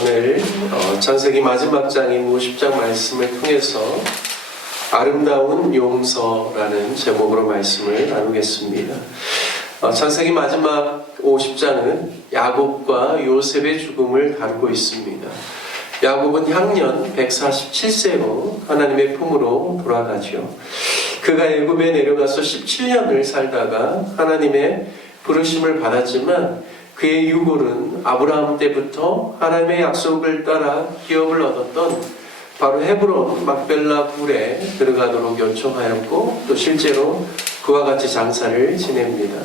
오늘 창세기 마지막 장인 50장 말씀을 통해서 아름다운 용서라는 제목으로 말씀을 나누겠습니다. 창세기 마지막 50장은 야곱과 요셉의 죽음을 다루고 있습니다. 야곱은 향년 147세로 하나님의 품으로 돌아가죠. 그가 애굽에 내려가서 17년을 살다가 하나님의 부르심을 받았지만 그의 유골은 아브라함 때부터 하나님의 약속을 따라 기업을 얻었던 바로 헤브론 막벨라 굴에 들어가도록 요청하였고 또 실제로 그와 같이 장사를 지냅니다.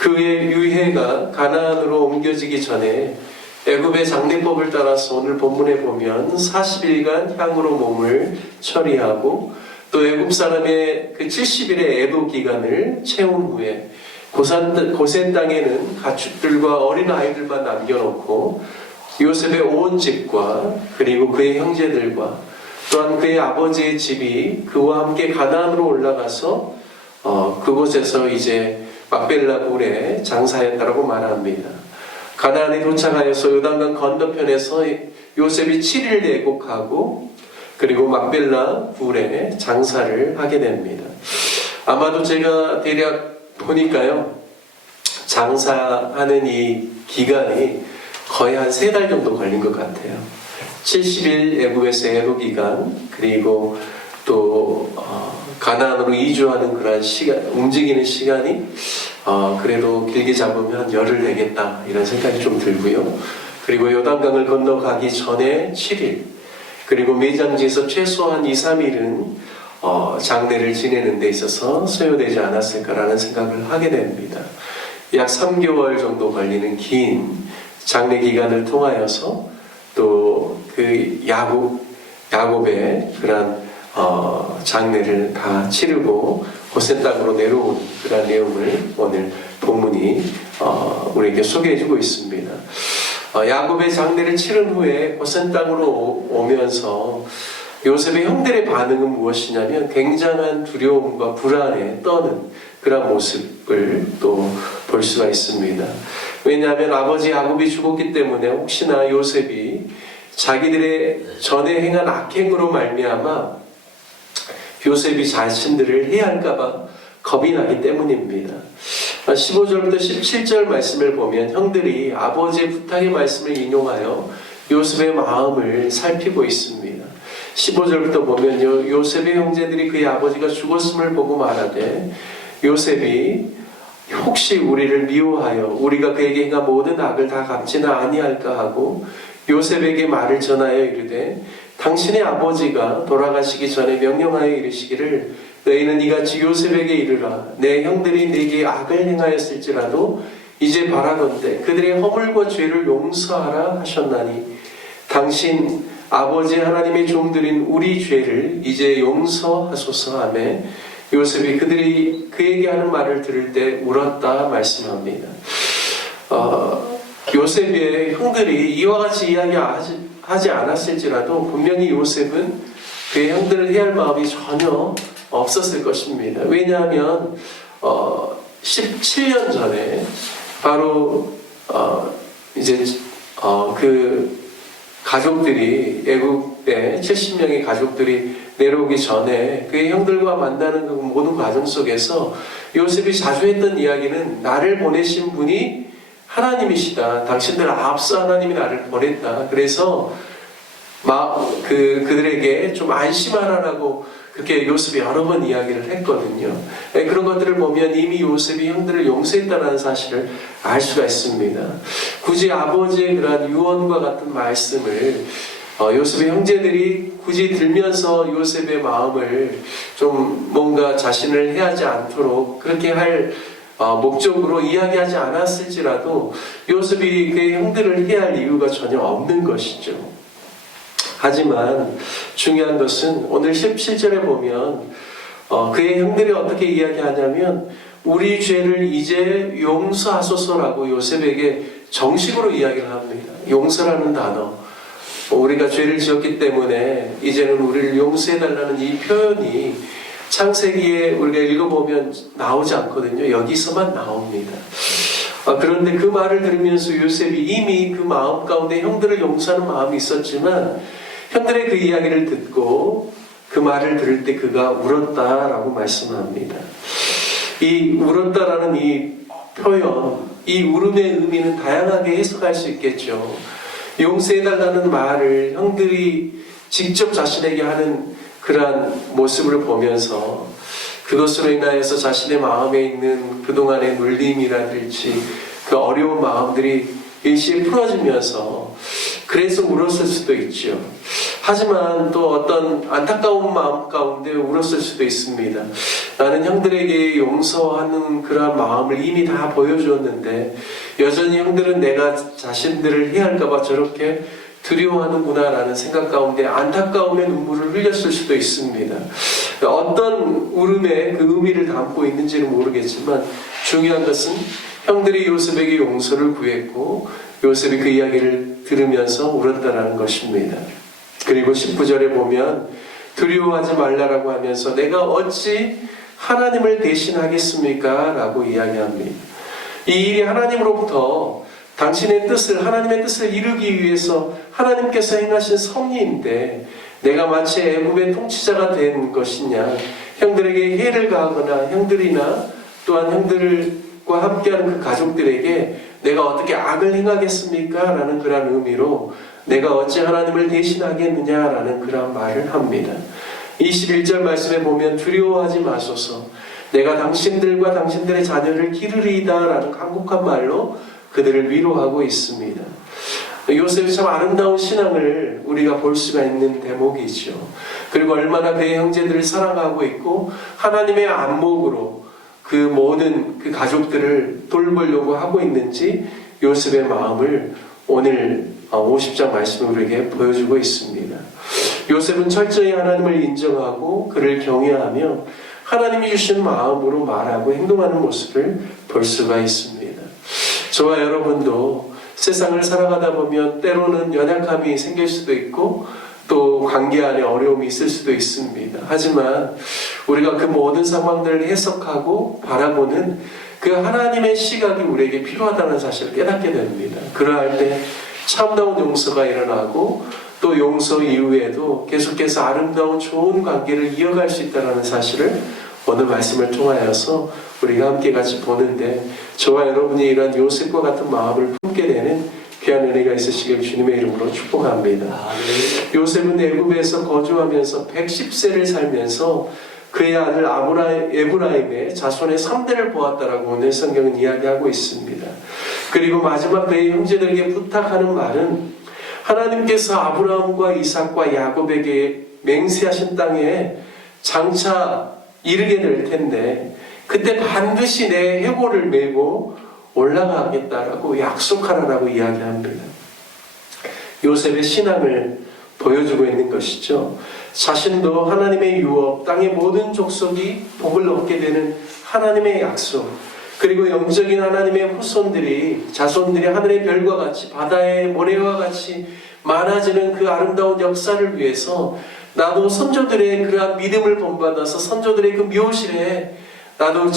그의 유해가 가나안으로 옮겨지기 전에 애굽의 장례법을 따라서 오늘 본문에 보면 40일간 향으로 몸을 처리하고 또 애굽 사람의 그 70일의 애도 기간을 채운 후에 고센 땅에는 가축들과 어린 아이들만 남겨놓고 요셉의 온 집과 그리고 그의 형제들과 또한 그의 아버지의 집이 그와 함께 가나안으로 올라가서 그곳에서 이제 막벨라 굴에 장사했다라고 말합니다. 가나안에 도착하여서 요단강 건너편에서 요셉이 7일 애곡하고 그리고 막벨라 굴에 장사를 하게 됩니다. 아마도 제가 대략 보니까요, 장사하는 이 기간이 거의 한 3달 정도 걸린 것 같아요. 70일 애굽에서 애도 기간, 그리고 또 가나안으로 이주하는 그런 시간, 움직이는 시간이 그래도 길게 잡으면 열흘 되겠다 이런 생각이 좀 들고요. 그리고 요단강을 건너가기 전에 7일, 그리고 매장지에서 최소한 2, 3일은 장례를 지내는 데 있어서 소요되지 않았을까라는 생각을 하게 됩니다. 약 3개월 정도 걸리는 긴 장례 기간을 통하여서 또 그 야곱의 그런 장례를 다 치르고 고센 땅으로 내려온 그런 내용을 오늘 본문이 우리에게 소개해주고 있습니다. 야곱의 장례를 치른 후에 고센 땅으로 오면서 요셉의 형들의 반응은 무엇이냐면 굉장한 두려움과 불안에 떠는 그런 모습을 또 볼 수가 있습니다. 왜냐하면 아버지 야곱이 죽었기 때문에 혹시나 요셉이 자기들의 전에 행한 악행으로 말미암아 요셉이 자신들을 해할까봐 겁이 나기 때문입니다. 15절부터 17절 말씀을 보면 형들이 아버지의 부탁의 말씀을 인용하여 요셉의 마음을 살피고 있습니다. 15절부터 보면 요셉의 형제들이 그의 아버지가 죽었음을 보고 말하되 요셉이 혹시 우리를 미워하여 우리가 그에게 행한 모든 악을 다 갚지는 아니할까 하고 요셉에게 말을 전하여 이르되 당신의 아버지가 돌아가시기 전에 명령하여 이르시기를 너희는 이같이 요셉에게 이르라 내 형들이 내게 악을 행하였을지라도 이제 바라건대 그들의 허물과 죄를 용서하라 하셨나니 당신 아버지 하나님의 종들인 우리 죄를 이제 용서하소서 하며 요셉이 그들이 그에게 하는 말을 들을 때 울었다 말씀합니다. 요셉의 형들이 이와 같이 이야기하지 않았을지라도 분명히 요셉은 그의 형들을 해할 마음이 전혀 없었을 것입니다. 왜냐하면 17년 전에 바로 이제 그 가족들이 애국의 70명의 가족들이 내려오기 전에 그의 형들과 만나는 그 모든 과정 속에서 요셉이 자주 했던 이야기는 나를 보내신 분이 하나님이시다. 당신들 앞서 하나님이 나를 보냈다. 그래서 그들에게 좀 안심하라라고 그렇게 요셉이 여러 번 이야기를 했거든요. 그런 것들을 보면 이미 요셉이 형들을 용서했다는 사실을 알 수가 있습니다. 굳이 아버지의 그러한 유언과 같은 말씀을 요셉의 형제들이 굳이 들면서 요셉의 마음을 좀 뭔가 자신을 해하지 않도록 그렇게 할 목적으로 이야기하지 않았을지라도 요셉이 그의 형들을 해할 이유가 전혀 없는 것이죠. 하지만 중요한 것은 오늘 17절에 보면 그의 형들이 어떻게 이야기하냐면 우리 죄를 이제 용서하소서라고 요셉에게 정식으로 이야기를 합니다. 용서라는 단어, 우리가 죄를 지었기 때문에 이제는 우리를 용서해달라는 이 표현이 창세기에 우리가 읽어보면 나오지 않거든요. 여기서만 나옵니다. 그런데 그 말을 들으면서 요셉이 이미 그 마음 가운데 형들을 용서하는 마음이 있었지만 형들의 그 이야기를 듣고 그 말을 들을 때 그가 울었다라고 말씀합니다. 이 울었다라는 이 표현, 이 울음의 의미는 다양하게 해석할 수 있겠죠. 용서해달라는 말을 형들이 직접 자신에게 하는 그러한 모습을 보면서 그것으로 인하여서 자신의 마음에 있는 그동안의 눌림이라든지 그 어려운 마음들이 일시에 풀어지면서 그래서 울었을 수도 있죠. 하지만 또 어떤 안타까운 마음 가운데 울었을 수도 있습니다. 나는 형들에게 용서하는 그런 마음을 이미 다 보여주었는데 여전히 형들은 내가 자신들을 해할까봐 저렇게 두려워하는구나라는 생각 가운데 안타까움의 눈물을 흘렸을 수도 있습니다. 어떤 울음에 그 의미를 담고 있는지는 모르겠지만 중요한 것은 형들이 요셉에게 용서를 구했고 요셉이 그 이야기를 들으면서 울었다라는 것입니다. 그리고 19절에 보면 두려워하지 말라라고 하면서 내가 어찌 하나님을 대신하겠습니까? 라고 이야기합니다. 이 일이 하나님으로부터 당신의 뜻을, 하나님의 뜻을 이루기 위해서 하나님께서 행하신 섭리인데 내가 마치 애굽의 통치자가 된 것이냐, 형들에게 해를 가하거나 형들이나 또한 형들과 함께하는 그 가족들에게 내가 어떻게 악을 행하겠습니까? 라는 그런 의미로 내가 어찌 하나님을 대신하겠느냐라는 그런 말을 합니다. 21절 말씀에 보면 두려워하지 마소서 내가 당신들과 당신들의 자녀를 기르리이다 라는 간곡한 말로 그들을 위로하고 있습니다. 요셉이 참 아름다운 신앙을 우리가 볼 수가 있는 대목이죠. 그리고 얼마나 그의 형제들을 사랑하고 있고 하나님의 안목으로 그 모든 그 가족들을 돌보려고 하고 있는지 요셉의 마음을 오늘 50장 말씀을 우리에게 보여주고 있습니다. 요셉은 철저히 하나님을 인정하고 그를 경외하며 하나님이 주신 마음으로 말하고 행동하는 모습을 볼 수가 있습니다. 저와 여러분도 세상을 살아가다 보면 때로는 연약함이 생길 수도 있고 또 관계 안에 어려움이 있을 수도 있습니다. 하지만 우리가 그 모든 상황들을 해석하고 바라보는 그 하나님의 시각이 우리에게 필요하다는 사실을 깨닫게 됩니다. 그러할 때 참다운 용서가 일어나고 또 용서 이후에도 계속해서 아름다운 좋은 관계를 이어갈 수 있다는 사실을 오늘 말씀을 통하여서 우리가 함께 같이 보는데 저와 여러분이 이런 요셉과 같은 마음을 품게 되는 귀한 은혜가 있으시길 주님의 이름으로 축복합니다. 요셉은 애굽에서 거주하면서 110세를 살면서 그의 아들 에브라임의 자손의 3대를 보았다라고 오늘 성경은 이야기하고 있습니다. 그리고 마지막 그의 형제들에게 부탁하는 말은 하나님께서 아브라함과 이삭과 야곱에게 맹세하신 땅에 장차 이르게 될 텐데 그때 반드시 내 해골을 메고 올라가겠다라고 약속하라라고 이야기합니다. 요셉의 신앙을 보여주고 있는 것이죠. 자신도 하나님의 유업, 땅의 모든 족속이 복을 얻게 되는 하나님의 약속, 그리고 영적인 하나님의 후손들이, 자손들이 하늘의 별과 같이 바다의 모래와 같이 많아지는 그 아름다운 역사를 위해서 나도 선조들의 그러한 믿음을 본받아서 선조들의 그 묘실에 나도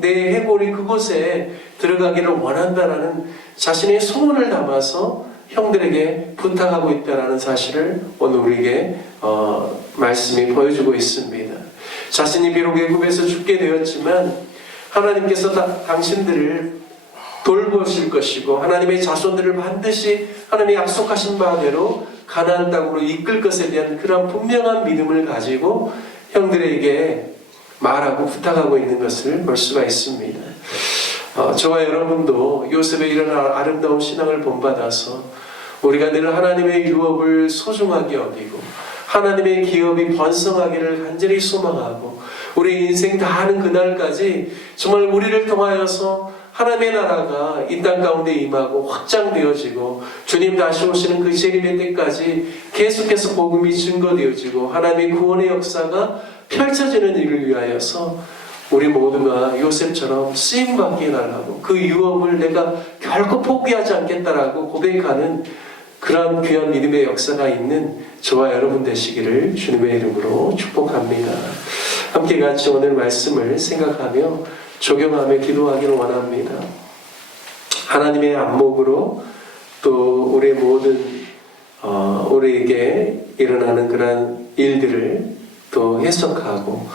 내 해골이 그곳에 들어가기를 원한다라는 자신의 소원을 담아서 형들에게 부탁하고 있다는 사실을 오늘 우리에게 말씀이 보여주고 있습니다. 자신이 비록 애굽에서 죽게 되었지만 하나님께서 당신들을 돌보실 것이고 하나님의 자손들을 반드시 하나님의 약속하신 바대로 가나안 땅으로 이끌 것에 대한 그런 분명한 믿음을 가지고 형들에게 말하고 부탁하고 있는 것을 볼 수가 있습니다. 저와 여러분도 요셉의 이런 아름다운 신앙을 본받아서 우리가 늘 하나님의 유업을 소중하게 여기고 하나님의 기업이 번성하기를 간절히 소망하고 우리 인생 다 하는 그날까지 정말 우리를 통하여서 하나님의 나라가 이 땅 가운데 임하고 확장되어지고 주님 다시 오시는 그 재림의 때까지 계속해서 복음이 증거되어지고 하나님의 구원의 역사가 펼쳐지는 일을 위하여서 우리 모두가 요셉처럼 쓰임받게 해달라고 그 유업을 내가 결코 포기하지 않겠다라고 고백하는 그런 귀한 믿음의 역사가 있는 저와 여러분 되시기를 주님의 이름으로 축복합니다. 함께 같이 오늘 말씀을 생각하며 적용하며 기도하기를 원합니다. 하나님의 안목으로 또 우리의 모든 우리에게 일어나는 그러한 일들을 또 해석하고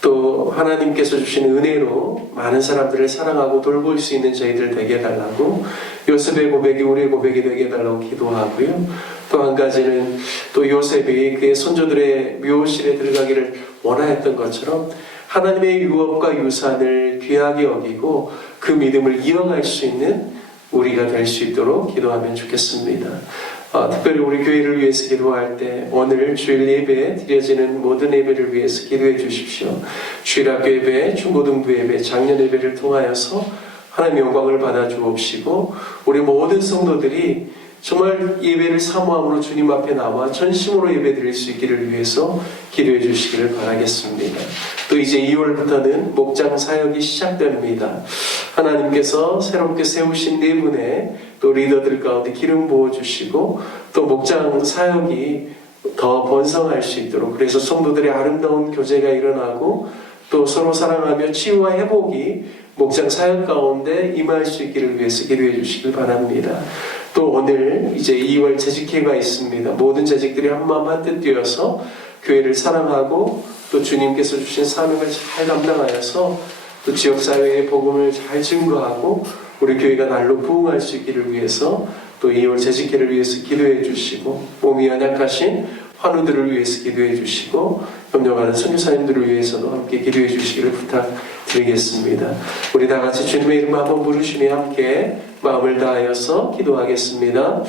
또 하나님께서 주신 은혜로 많은 사람들을 사랑하고 돌볼 수 있는 저희들 되게 해달라고 요셉의 고백이 우리의 고백이 되게 해달라고 기도하고요. 또 한 가지는 또 요셉이 그의 손조들의 묘실에 들어가기를 원하였던 것처럼 하나님의 유업과 유산을 귀하게 여기고 그 믿음을 이어갈 수 있는 우리가 될 수 있도록 기도하면 좋겠습니다. 특별히 우리 교회를 위해서 기도할 때 오늘 주일 예배에 드려지는 모든 예배를 위해서 기도해 주십시오. 주일학교 예배, 중고등부 예배, 작년 예배를 통하여서 하나님의 영광을 받아 주옵시고 우리 모든 성도들이 정말 예배를 사모함으로 주님 앞에 나와 전심으로 예배 드릴 수 있기를 위해서 기도해 주시기를 바라겠습니다. 또 이제 2월부터는 목장 사역이 시작됩니다. 하나님께서 새롭게 세우신 네 분의 또 리더들 가운데 기름 부어주시고 또 목장 사역이 더 번성할 수 있도록 그래서 성도들의 아름다운 교제가 일어나고 또 서로 사랑하며 치유와 회복이 목장 사역 가운데 임할 수 있기를 위해서 기도해 주시길 바랍니다. 또 오늘 이제 2월 재직회가 있습니다. 모든 재직들이 한마음 한뜻 뛰어서 교회를 사랑하고 또 주님께서 주신 사명을 잘 감당하여서 또 지역사회의 복음을 잘 증거하고 우리 교회가 날로 부흥할 수 있기를 위해서 또 2월 재직회를 위해서 기도해 주시고 몸이 연약하신 환우들을 위해서 기도해 주시고 협력하는 선교사님들을 위해서도 함께 기도해 주시기를 부탁드리겠습니다. 우리 다 같이 주님의 이름 한번 부르시며 함께 마음을 다하여서 기도하겠습니다.